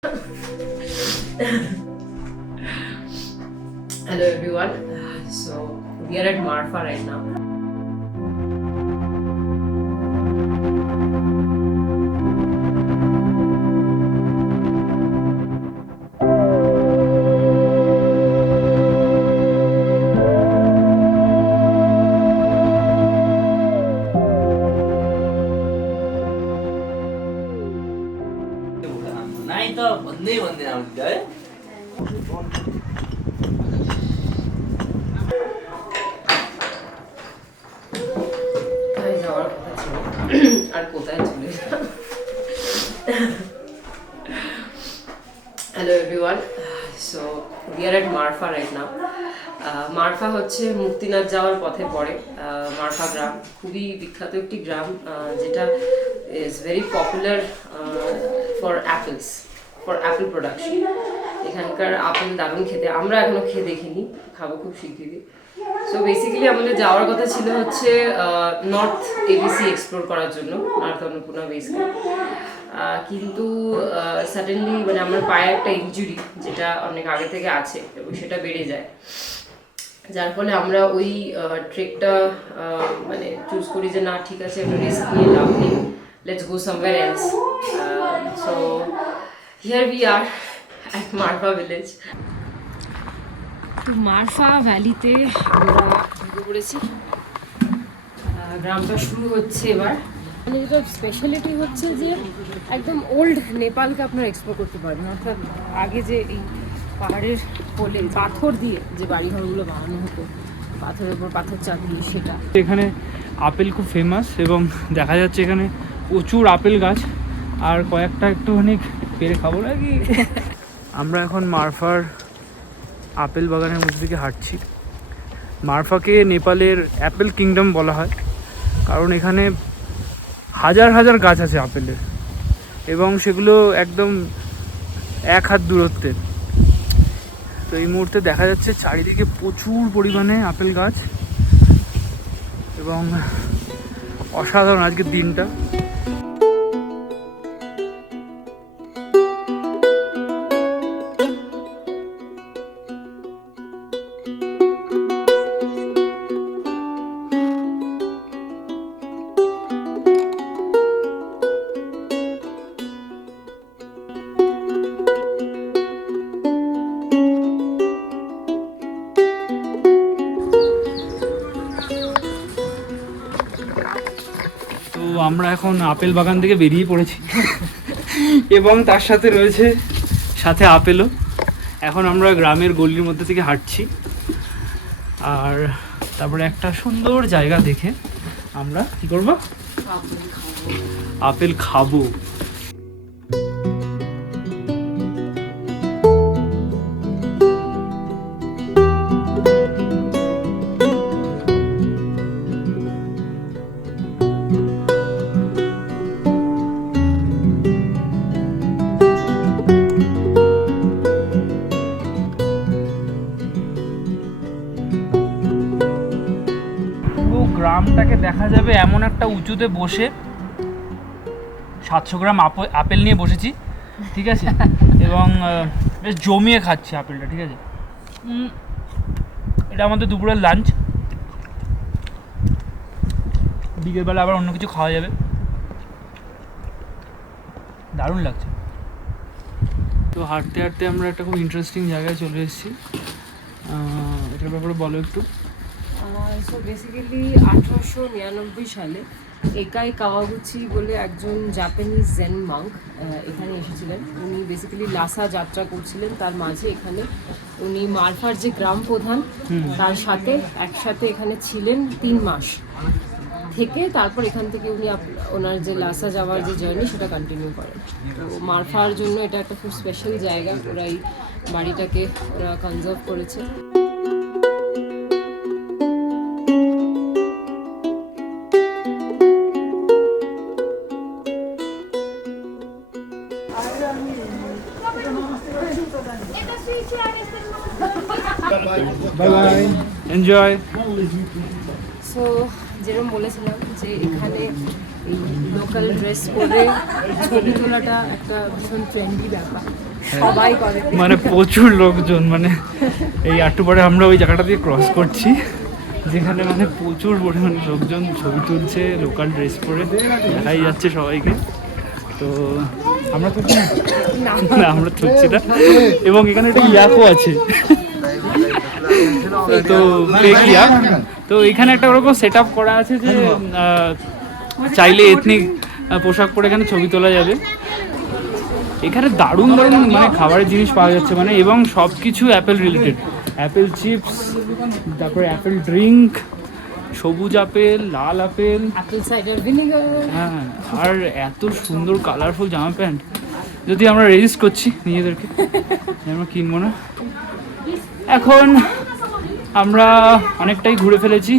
Hello everyone. So we are at Marfa right now. नहीं तो बंदे ही बंदे नाम दिया है যাওয়ার কথা ছিল আর কোথায় চলে hello everyone so we are at Marpha right now Marpha হচ্ছে মুক্তিনাথ যাওয়ার পথে পড়ে মারফা গ্রাম খুবই বিখ্যাত একটি গ্রাম যেটা is very popular for apples for Apple production এখানকার আপেল দারুণ খেতে আমরা এখনো খেয়ে দেখিনি খাবো খুব শিগগিরই সো বেসিক্যালি আমাদের যাওয়ার কথা ছিল হচ্ছে নর্থ এবিসি এক্সপ্লোর করার জন্য নর্থ অন্নপূর্ণা বেসকে কিন্তু সাডেনলি মানে আমার পায়ে একটা ইনজুরি যেটা অনেক আগে থেকে আছে এবং সেটা বেড়ে যায় যার ফলে আমরা ওই ট্রেকটা মানে চুজ করি যে না ঠিক আছে একটা রিস্ক নিয়ে লাভ নেই let's go somewhere else so here we are at Marpha village Marpha ভ্যালিতে আমরা ঢুকে পড়েছি গ্রামটা শুরু হচ্ছে এবার মানে যেটা স্পেশালিটি হচ্ছে যে একদম ওল্ড নেপালকে আপনারা এক্সপ্লোর করতে পারবেন অর্থাৎ আগে যে এই পাহাড়ের কোলে পাথর দিয়ে যে বাড়িঘরগুলো বানানো হতো পাথরের উপর পাথর চাপিয়ে সেটা এখানে আপেল খুব ফেমাস এবং দেখা যাচ্ছে এখানে প্রচুর আপেল গাছ আর কয়েকটা একটুখানি পেরে খাবো নাকি আমরা এখন মারফার আপেল বাগানের মধ্যে দিকে হাঁটছি মারফাকে নেপালের অ্যাপেল কিংডম বলা হয় কারণ এখানে হাজার হাজার গাছ আছে আপেলের এবং সেগুলো একদম এক হাত দূরত্বের তো এই মুহূর্তে দেখা যাচ্ছে চারিদিকে প্রচুর পরিমাণে আপেল গাছ এবং অসাধারণ আজকের দিনটা আমরা এখন আপেল বাগান থেকে বেরিয়ে পড়েছি এবং তার সাথে রয়েছে সাথে আপেলও এখন আমরা গ্রামের গলির মধ্যে থেকে হাঁটছি আর তারপরে একটা সুন্দর জায়গা দেখে আমরা কি করব আপেল খাবো গ্রামটাকে দেখা যাবে এমন একটা উঁচুতে বসে 700 গ্রাম আপেল নিয়ে বসেছি ঠিক আছে এবং বেশ জমিয়ে খাচ্ছি আপেলটা ঠিক আছে এটা আমাদের দুপুরের লাঞ্চ বিকেলবেলা আবার অন্য কিছু খাওয়া যাবে দারুণ লাগছে তো হাঁটতে হাঁটতে আমরা একটা খুব ইন্টারেস্টিং জায়গায় চলে এসেছি এটার ব্যাপারে বলো একটু সো বেসিক্যালি 1899 সালে একাই কাওয়াগুচি বলে একজন জাপানিজ জেন মাঙ্ক এখানে এসেছিলেন উনি বেসিক্যালি লাসা যাত্রা করছিলেন তার মাঝে এখানে উনি মারফার যে গ্রাম প্রধান তার সাথে একসাথে এখানে ছিলেন 3 মাস থেকে তারপর এখান থেকে উনি ওনার যে লাসা যাওয়ার যে জার্নি সেটা কন্টিনিউ করেন তো মারফার জন্য এটা একটা খুব স্পেশাল জায়গা ওরা এই বাড়িটাকে ওরা কনজার্ভ করেছে বাই বাই এনজয় সো যেরকম বলেছিলাম যে এখানে এই লোকাল ড্রেস পরে ছবি তোলাটা একটা ভীষণ ট্রেন্ডি ব্যাপার সবাই করে। মানে প্রচুর লোকজন, মানে এই একটু পরে আমরা ওই জায়গাটা দিয়ে ক্রস করছি যেখানে মানে প্রচুর পরিমাণে লোকজন ছবি তুলছে লোকাল ড্রেস পরে, দেখাই যাচ্ছে সবাইকে। তো আমরা তো না, আমরা তুলছি না। এবং এখানে একটা ইয়াকও আছে, তো ফেক ইয়াক। তো এখানে একটা ওরকম সেট আপ করা আছে যে চাইলে এথনিক পোশাক পরে এখানে ছবি তোলা যাবে। এখানে দারুণ দারুণ মানে খাবারের জিনিস পাওয়া যাচ্ছে, মানে এবং সব কিছু অ্যাপেল রিলেটেড। অ্যাপেল চিপস, তারপরে অ্যাপেল ড্রিঙ্ক, সবুজ আপেল, লাল আপেল, অ্যাপেল সাইডার ভিনেগার। হ্যাঁ, আর এত সুন্দর কালারফুল জামা প্যান্ট। যদি আমরা রেজিস্ট করছি নিজেদেরকে, আমরা কিনবো না। এখন আমরা অনেকটাই ঘুরে ফেলেছি,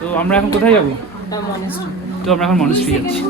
তো আমরা এখন কোথায় যাবো? তো আমরা এখন মনেস্ট্রি যাচ্ছি।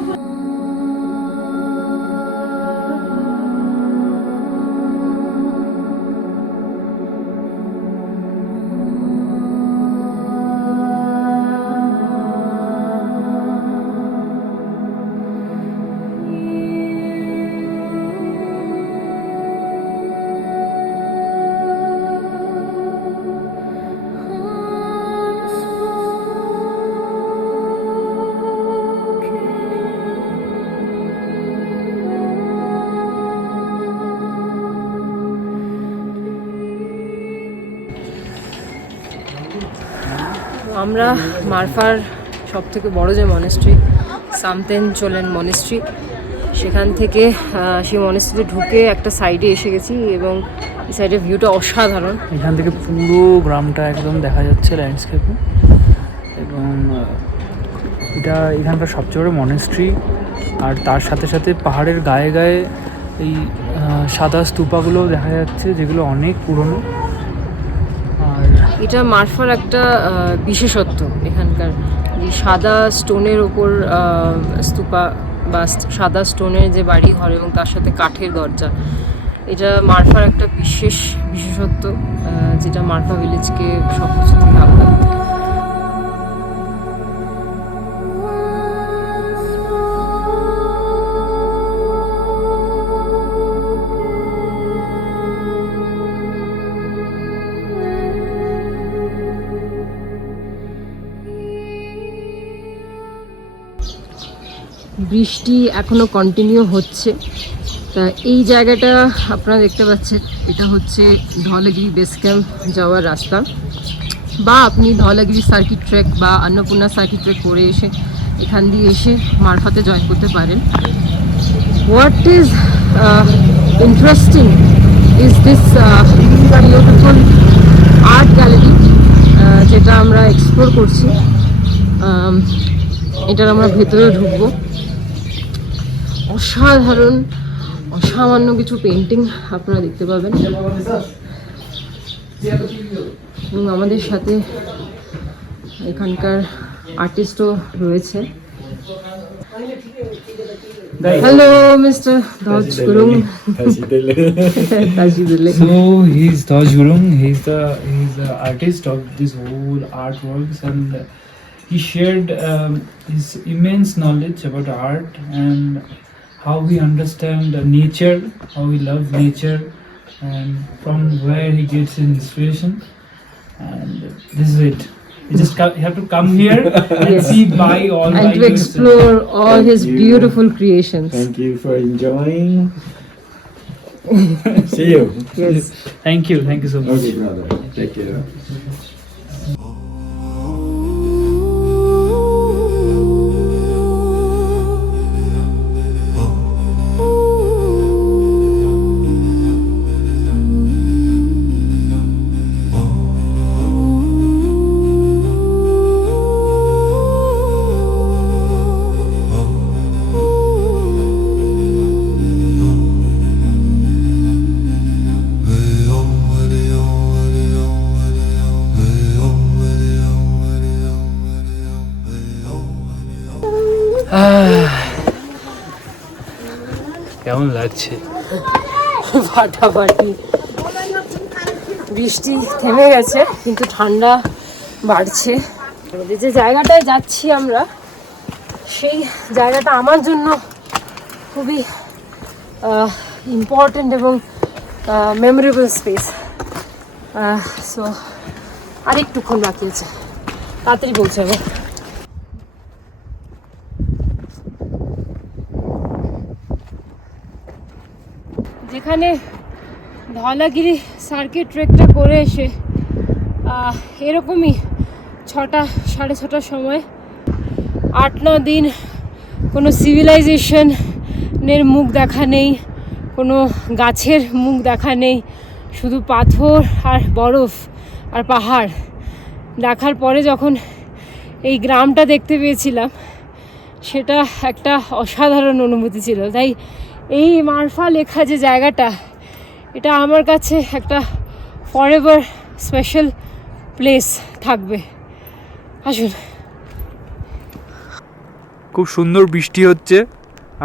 আমরা মারফার সব থেকে বড় যে মনেস্ট্রি, সামতেন চোলেন মনেস্ট্রি, সেখান থেকে সেই মনেস্ট্রিতে ঢুকে একটা সাইডে এসে গেছি এবং এই সাইডের ভিউটা অসাধারণ। এখান থেকে পুরো গ্রামটা একদম দেখা যাচ্ছে ল্যান্ডস্কেপে। এবং এটা এখানকার সবচেয়ে বড় মনেস্ট্রি। আর তার সাথে সাথে পাহাড়ের গায়ে গায়ে এই সাদা স্তূপাগুলো দেখা যাচ্ছে, যেগুলো অনেক পুরনো। আর এটা মারফার একটা বিশেষত্ব এখানকার, যে সাদা স্টোনের ওপর স্তূপা বা সাদা স্টোনের যে বাড়ি ঘর এবং তার সাথে কাঠের দরজা, এটা মারফার একটা বিশেষত্ব, যেটা মারফা ভিলেজকে সব কিছু থেকে আলাদা। বৃষ্টি এখনো কন্টিনিউ হচ্ছে। তা এই জায়গাটা আপনারা দেখতে পাচ্ছেন, এটা হচ্ছে ধওলাগিরি বেস ক্যাম্প যাওয়ার রাস্তা, বা আপনি ধওলাগিরি সার্কিট ট্রেক বা অন্নপূর্ণা সার্কিট ট্রেক করে এসে এখান দিয়ে এসে মারফাতে জয়েন করতে পারেন। What is interesting is this beautiful art gallery, যেটা আমরা এক্সপ্লোর করছি। এটার আমরা ভেতরে ঢুকবো। অসাধারণ অসামান্য কিছু পেন্টিং আপনারা দেখতে পাবেন, এবং আমাদের সাথে এখানকার আর্টিস্টও রয়েছে। Hello mister Dhaj Gurung. so he's Taj Gurung. He's the artist of this whole artworks, and he shared his immense knowledge about art and how we understand nature, how we love nature, and from where he gets his inspiration. And this is it. You have to come here and Yes. see by all And by to yourself. explore all his Thank you. beautiful creations. Thank you for enjoying. See you. Yes. Thank you so much. Okay, brother. Take care. কেমন লাগছে? ফাটাফাটি বৃষ্টি থেমে গেছে, কিন্তু ঠান্ডা বাড়ছে। যে জায়গাটায় যাচ্ছি আমরা, সেই জায়গাটা আমার জন্য খুবই ইম্পর্ট্যান্ট এবং মেমোরেবল স্পেস। সো আরেকটুক্ষণ বাকি আছে, তাড়াতাড়ি পৌঁছাবো। যেখানে ধলাগিরি সার্কিট ট্রেকটা করে এসে এরকমই 6টা সাড়ে 6টার সময় 8-9 দিন কোনো সিভিলাইজেশনের মুখ দেখা নেই, কোনো গাছের মুখ দেখা নেই, শুধু পাথর আর বরফ আর পাহাড় দেখার পরে যখন এই গ্রামটা দেখতে পেয়েছিলাম, সেটা একটা অসাধারণ অনুভূতি ছিল। তাই এই মারফা লেখা যে জায়গাটা, এটা আমার কাছে একটা ফরএভার স্পেশাল প্লেস থাকবে। আসুন। খুব সুন্দর বৃষ্টি হচ্ছে,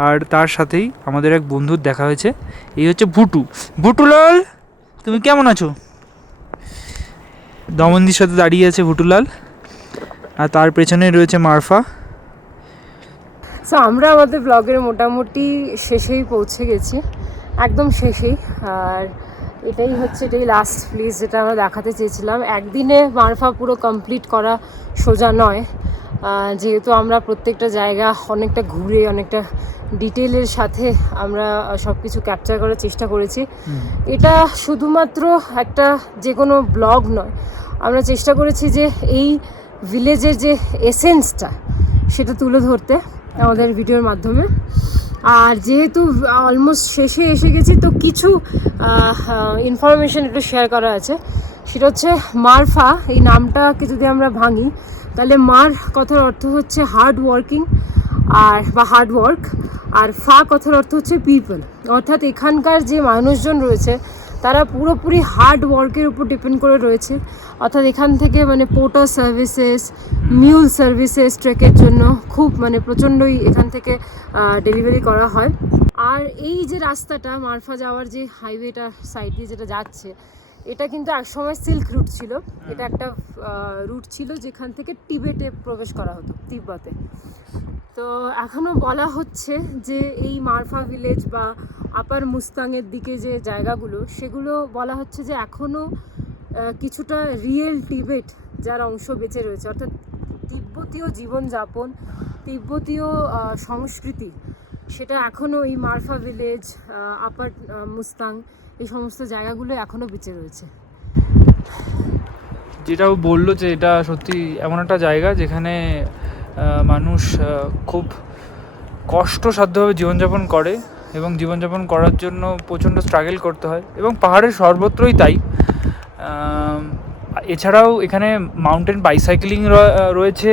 আর তার সাথেই আমাদের এক বন্ধুর দেখা হয়েছে। এই হচ্ছে ভুটু। ভুটুলাল, তুমি কেমন আছো? দমনদির সাথে দাঁড়িয়ে আছে ভুটুলাল, আর তার পেছনে রয়েছে মারফা। সো আমরা আমাদের ব্লগের মোটামুটি শেষেই পৌঁছে গেছি, একদম শেষেই। আর এটাই লাস্ট প্লেস যেটা আমরা দেখাতে চেয়েছিলাম। একদিনে মারফা পুরো কমপ্লিট করা সোজা নয়, যেহেতু আমরা প্রত্যেকটা জায়গা অনেকটা ঘুরে অনেকটা ডিটেলের সাথে আমরা সব কিছু ক্যাপচার করার চেষ্টা করেছি। এটা শুধুমাত্র একটা যে কোনো ব্লগ নয়, আমরা চেষ্টা করেছি যে এই ভিলেজের যে এসেন্সটা সেটা তুলে ধরতে আমাদের ভিডিওর মাধ্যমে। আর যেহেতু অলমোস্ট শেষে এসে গেছি, তো কিছু ইনফরমেশান একটু শেয়ার করা আছে। সেটা হচ্ছে মারফা, এই নামটাকে যদি আমরা ভাঙি তাহলে মার কথার অর্থ হচ্ছে হার্ড ওয়ার্কিং বা হার্ড ওয়ার্ক, আর ফা কথার অর্থ হচ্ছে পিপল। অর্থাৎ এখানকার যে মানুষজন রয়েছে তারা পুরোপুরি হার্ড ওয়ার্কের উপর ডিপেন্ড করে রয়েছে। অর্থাৎ এখান থেকে মানে পোর্টার সার্ভিসেস, মিউল সার্ভিসেস ট্রেকের জন্য খুব প্রচণ্ডই এখান থেকে ডেলিভারি করা হয়। আর এই যে রাস্তাটা মারফা যাওয়ার যে হাইওয়েটা সাইড দিয়ে যেটা যাচ্ছে, এটা কিন্তু একসময় সিল্ক রুট ছিল। এটা একটা রুট ছিল যেখান থেকে টিবেটে প্রবেশ করা হতো, তিব্বতে। তো এখনও বলা হচ্ছে যে এই মারফা ভিলেজ বা আপার মুস্তাংয়ের দিকে যে জায়গাগুলো, সেগুলো বলা হচ্ছে যে এখনও কিছুটা রিয়েল টিবেট যার অংশ বেঁচে রয়েছে। অর্থাৎ তিব্বতীয় জীবনযাপন, তিব্বতীয় সংস্কৃতি, সেটা এখনও এই মারফা ভিলেজ, আপার মুস্তাং, এই সমস্ত জায়গাগুলো এখনও বেঁচে রয়েছে। যেটা ও বললো যে এটা সত্যি এমন একটা জায়গা যেখানে মানুষ খুব কষ্টসাধ্যভাবে জীবনযাপন করে, এবং জীবনযাপন করার জন্য প্রচণ্ড স্ট্রাগল করতে হয়, এবং পাহাড়ের সর্বত্রই তাই। এছাড়াও এখানে মাউন্টেন বাইসাইক্লিং রয়েছে,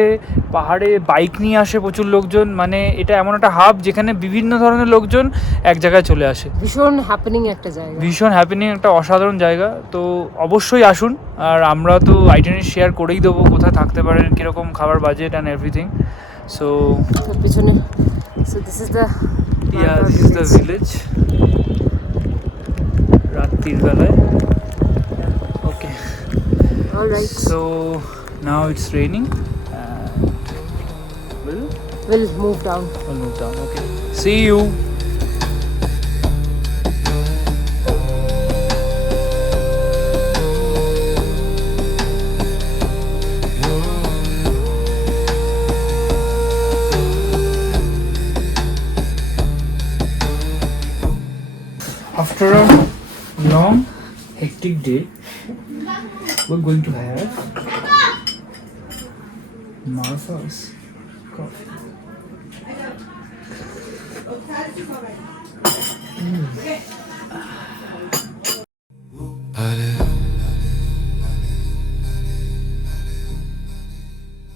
পাহাড়ে বাইক নিয়ে আসে প্রচুর লোকজন। মানে এটা এমন একটা হাব যেখানে বিভিন্ন ধরনের লোকজন এক জায়গায় চলে আসে। ভীষণ হ্যাপেনিং একটা জায়গা, ভীষণ হ্যাপেনিং একটা অসাধারণ জায়গা। তো অবশ্যই আসুন, আর আমরা তো আইটেনারি শেয়ার করেই দেবো কোথায় থাকতে পারেন, কীরকম খাবার বাজেট অ্যান্ড এভরিথিং। সো পিছনে দিস ইজ দ্য ভিলেজ রাত্রির বেলায়। ওকে, alright. so now it's raining and we'll move down. Okay, see you. After a long hectic day, we're going to have Marfa's coffee.